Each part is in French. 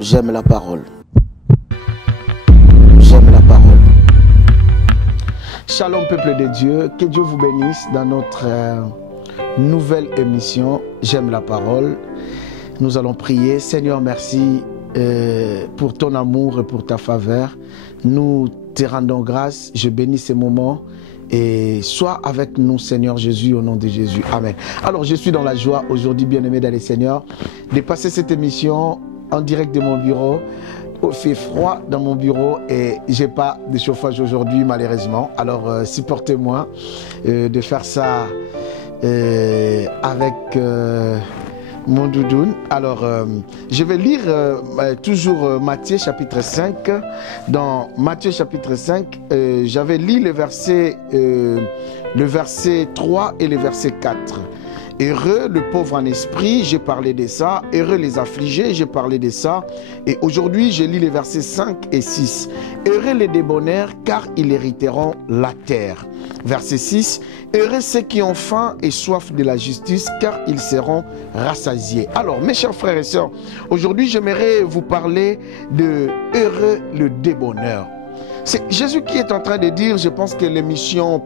J'aime la parole. J'aime la parole. Shalom peuple de Dieu, que Dieu vous bénisse dans notre nouvelle émission J'aime la parole. Nous allons prier. Seigneur, merci pour ton amour et pour ta faveur. Nous te rendons grâce. Je bénis ces moments. Et sois avec nous, Seigneur Jésus, au nom de Jésus. Amen. Alors, je suis dans la joie aujourd'hui, bien-aimé dans les Seigneurs, de passer cette émission en direct de mon bureau. Il fait froid dans mon bureau et j'ai pas de chauffage aujourd'hui, malheureusement. Alors, supportez-moi de faire ça avec mon doudoune. Alors, je vais lire toujours Matthieu chapitre 5. Dans Matthieu chapitre 5, j'avais lu le verset 3 et le verset 4. Heureux le pauvre en esprit, j'ai parlé de ça. Heureux les affligés, j'ai parlé de ça. Et aujourd'hui, je lis les versets 5 et 6. Heureux les débonnaires, car ils hériteront la terre. Verset 6. Heureux ceux qui ont faim et soif de la justice, car ils seront rassasiés. Alors, mes chers frères et sœurs, aujourd'hui, j'aimerais vous parler de heureux le débonneur. C'est Jésus qui est en train de dire, je pense que l'émission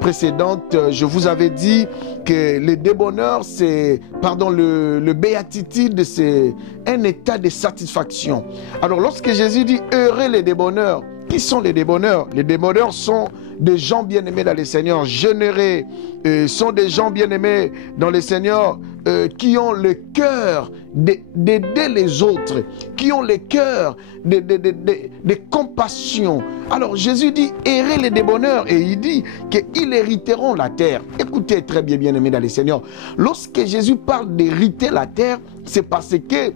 précédente, je vous avais dit que le débonneur, le béatitude, c'est un état de satisfaction. Alors, lorsque Jésus dit heureux les débonneurs, qui sont les débonneurs? Les débonneurs sont des gens bien-aimés dans le Seigneur, généreux, sont des gens bien-aimés dans le Seigneur qui ont le cœur d'aider les autres, qui ont le cœur de compassion. Alors Jésus dit heureux les débonneurs et il dit qu'ils hériteront la terre. Écoutez très bien, bien-aimés dans le Seigneur, lorsque Jésus parle d'hériter la terre, c'est parce que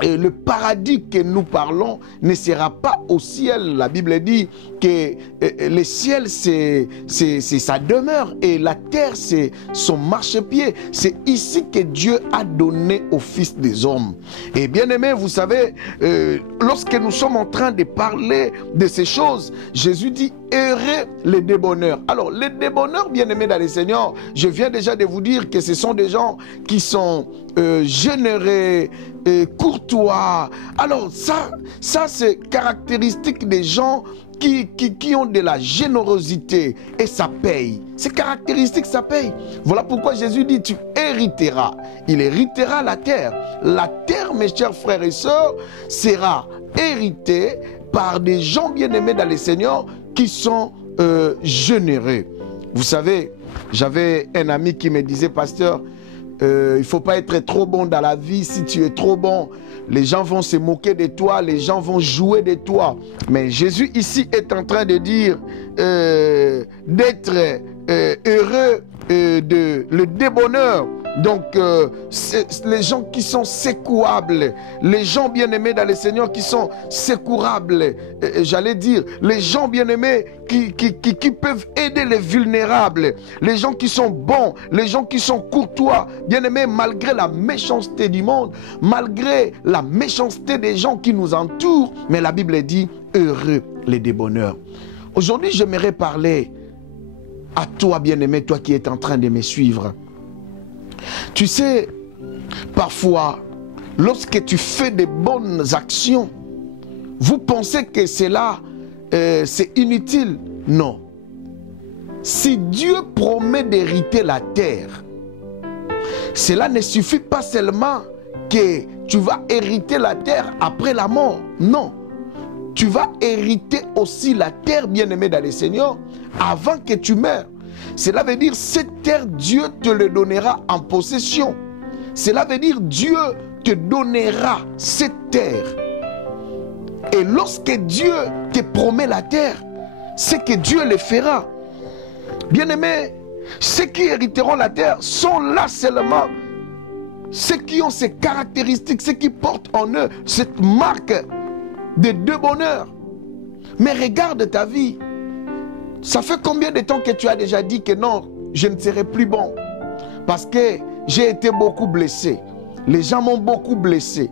le paradis que nous parlons ne sera pas au ciel. La Bible dit que le ciel c'est sa demeure et la terre c'est son marchepied. C'est ici que Dieu a donné au Fils des hommes. Et bien aimé, vous savez, lorsque nous sommes en train de parler de ces choses, Jésus dit heureux les débonneurs. Alors les débonneurs, bien aimés dans le Seigneur, je viens déjà de vous dire que ce sont des gens qui sont généreux, courtois. Alors ça c'est caractéristique des gens qui ont de la générosité et ça paye. C'est caractéristique, ça paye. Voilà pourquoi Jésus dit tu hériteras. Il héritera la terre. La terre, mes chers frères et sœurs, sera héritée par des gens bien-aimés dans le Seigneur qui sont généreux. Vous savez, j'avais un ami qui me disait, pasteur, il ne faut pas être trop bon dans la vie. Si tu es trop bon, les gens vont se moquer de toi, les gens vont jouer de toi. Mais Jésus ici est en train de dire d'être heureux le débonneur. Donc, les gens qui sont secouables, les gens bien-aimés dans le Seigneur qui sont secourables, j'allais dire, les gens bien-aimés qui peuvent aider les vulnérables, les gens qui sont bons, les gens qui sont courtois, bien-aimés, malgré la méchanceté du monde, malgré la méchanceté des gens qui nous entourent, mais la Bible dit, heureux les débonneurs. Aujourd'hui, j'aimerais parler à toi, bien-aimé, toi qui es en train de me suivre. Tu sais, parfois, lorsque tu fais de bonnes actions, vous pensez que cela, c'est inutile. Non. Si Dieu promet d'hériter la terre, cela ne suffit pas seulement que tu vas hériter la terre après la mort. Non. Tu vas hériter aussi la terre, bien-aimée dans le Seigneur, avant que tu meurs. Cela veut dire cette terre, Dieu te le donnera en possession. Cela veut dire Dieu te donnera cette terre. Et lorsque Dieu te promet la terre, c'est que Dieu le fera. Bien-aimés, ceux qui hériteront la terre sont là seulement ceux qui ont ces caractéristiques, ceux qui portent en eux cette marque de débonneur. Mais regarde ta vie. Ça fait combien de temps que tu as déjà dit que non, je ne serai plus bon? Parce que j'ai été beaucoup blessé. Les gens m'ont beaucoup blessé.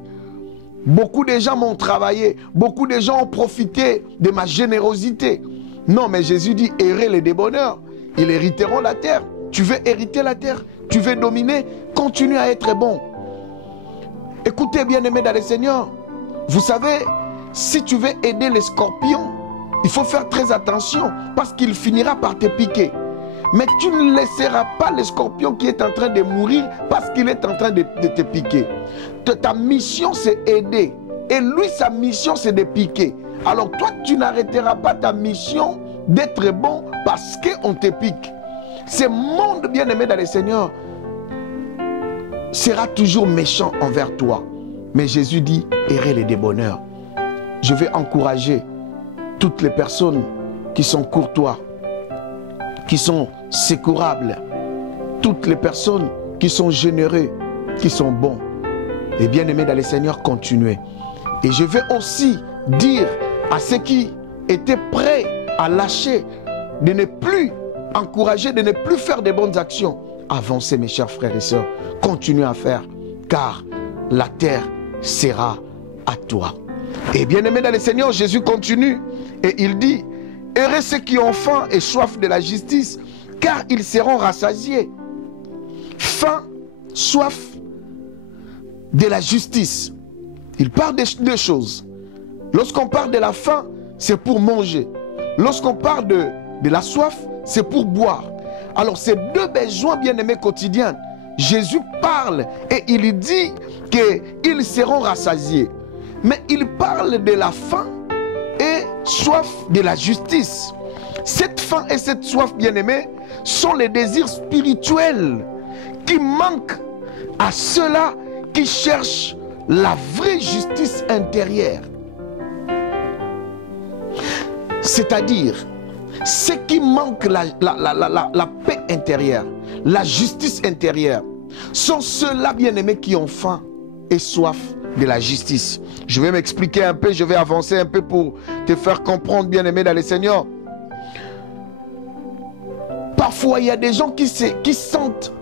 Beaucoup de gens m'ont travaillé. Beaucoup de gens ont profité de ma générosité. Non, mais Jésus dit, heureux les débonneurs. Ils hériteront la terre. Tu veux hériter la terre? Tu veux dominer? Continue à être bon. Écoutez, bien-aimés dans le Seigneur, vous savez, si tu veux aider les scorpions, il faut faire très attention parce qu'il finira par te piquer. Mais tu ne laisseras pas le scorpion qui est en train de mourir parce qu'il est en train de te piquer. Ta mission, c'est aider. Et lui, sa mission, c'est de piquer. Alors toi, tu n'arrêteras pas ta mission d'être bon parce qu'on te pique. Ce monde, bien-aimé dans le Seigneur, sera toujours méchant envers toi. Mais Jésus dit, errez les débonnaires. Je vais encourager toutes les personnes qui sont courtois, qui sont secourables, toutes les personnes qui sont généreux, qui sont bons. Et bien-aimés dans le Seigneur, continuez. Et je vais aussi dire à ceux qui étaient prêts à lâcher, de ne plus encourager, de ne plus faire de bonnes actions, avancez mes chers frères et sœurs, continuez à faire, car la terre sera à toi. Et bien-aimés dans le Seigneur, Jésus continue et il dit, heureux ceux qui ont faim et soif de la justice, car ils seront rassasiés. Faim, soif de la justice. Il parle de deux choses. Lorsqu'on parle de la faim, c'est pour manger. Lorsqu'on parle de la soif, c'est pour boire. Alors ces deux besoins bien-aimés quotidiens, Jésus parle et il dit qu'ils seront rassasiés. Mais il parle de la faim et soif de la justice. Cette faim et cette soif, bien-aimés, sont les désirs spirituels qui manquent à ceux-là qui cherchent la vraie justice intérieure. C'est-à-dire, ceux qui manquent la paix intérieure, la justice intérieure, sont ceux-là, bien-aimés, qui ont faim et soif de la justice. Je vais m'expliquer un peu, je vais avancer un peu pour te faire comprendre, bien-aimé dans le Seigneur. Parfois, il y a des gens qui sentent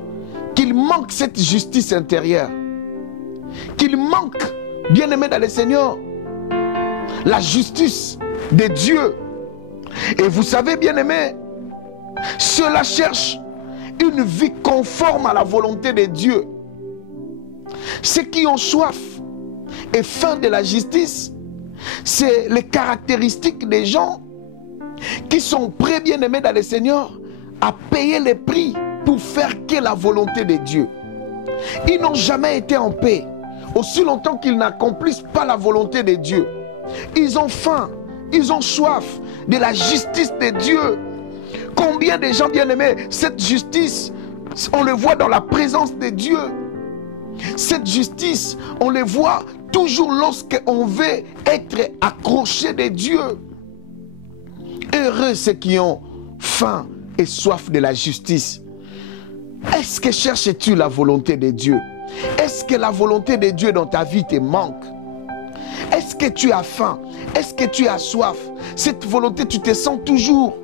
qu'ils manquent cette justice intérieure, qu'ils manquent, bien-aimé dans le Seigneur, la justice de Dieu. Et vous savez, bien-aimé, ceux-là cherchent une vie conforme à la volonté de Dieu. Ceux qui ont soif et faim de la justice, c'est les caractéristiques des gens qui sont prêts, bien-aimés dans le Seigneur, à payer les prix pour faire que la volonté de Dieu. Ils n'ont jamais été en paix aussi longtemps qu'ils n'accomplissent pas la volonté de Dieu. Ils ont faim, ils ont soif de la justice de Dieu. Combien de gens, bien-aimés, cette justice, on le voit dans la présence de Dieu. Cette justice, on le voit toujours lorsqu'on veut être accroché de Dieu. Heureux ceux qui ont faim et soif de la justice. Est-ce que cherches-tu la volonté de Dieu? Est-ce que la volonté de Dieu dans ta vie te manque? Est-ce que tu as faim? Est-ce que tu as soif? Cette volonté, tu te sens toujours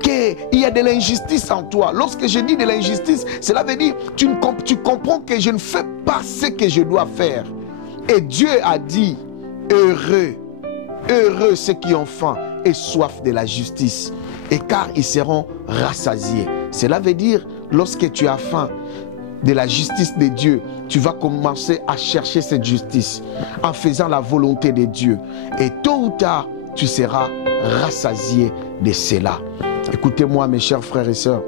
qu'il y a de l'injustice en toi. Lorsque je dis de l'injustice, cela veut dire tu comprends que je ne fais pas ce que je dois faire. Et Dieu a dit, heureux, heureux ceux qui ont faim et soif de la justice, et car ils seront rassasiés. Cela veut dire, lorsque tu as faim de la justice de Dieu, tu vas commencer à chercher cette justice en faisant la volonté de Dieu. Et tôt ou tard, tu seras rassasié de cela. Écoutez-moi, mes chers frères et sœurs,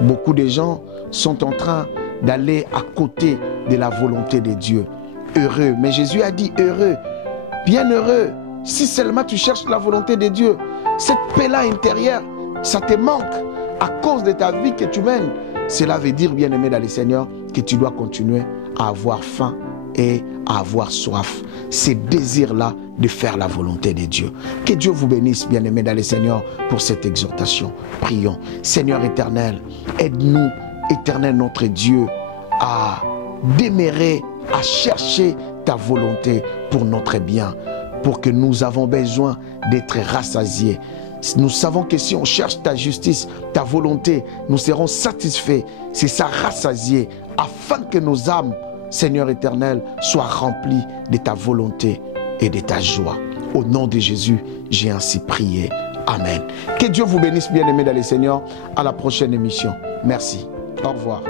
beaucoup de gens sont en train d'aller à côté de la volonté de Dieu. Heureux, mais Jésus a dit heureux, bienheureux, si seulement tu cherches la volonté de Dieu. Cette paix-là intérieure, ça te manque à cause de ta vie que tu mènes. Cela veut dire, bien-aimé dans le Seigneur, que tu dois continuer à avoir faim et à avoir soif. Ces désirs-là de faire la volonté de Dieu. Que Dieu vous bénisse, bien-aimé dans le Seigneur, pour cette exhortation. Prions. Seigneur éternel, aide-nous, éternel notre Dieu, à demeurer, à chercher ta volonté pour notre bien, pour que nous avons besoin d'être rassasiés. Nous savons que si on cherche ta justice, ta volonté, nous serons satisfaits. C'est ça, rassasiés, afin que nos âmes, Seigneur éternel, soient remplies de ta volonté et de ta joie. Au nom de Jésus, j'ai ainsi prié. Amen. Que Dieu vous bénisse, bien-aimés dans le Seigneur. À la prochaine émission. Merci. Au revoir.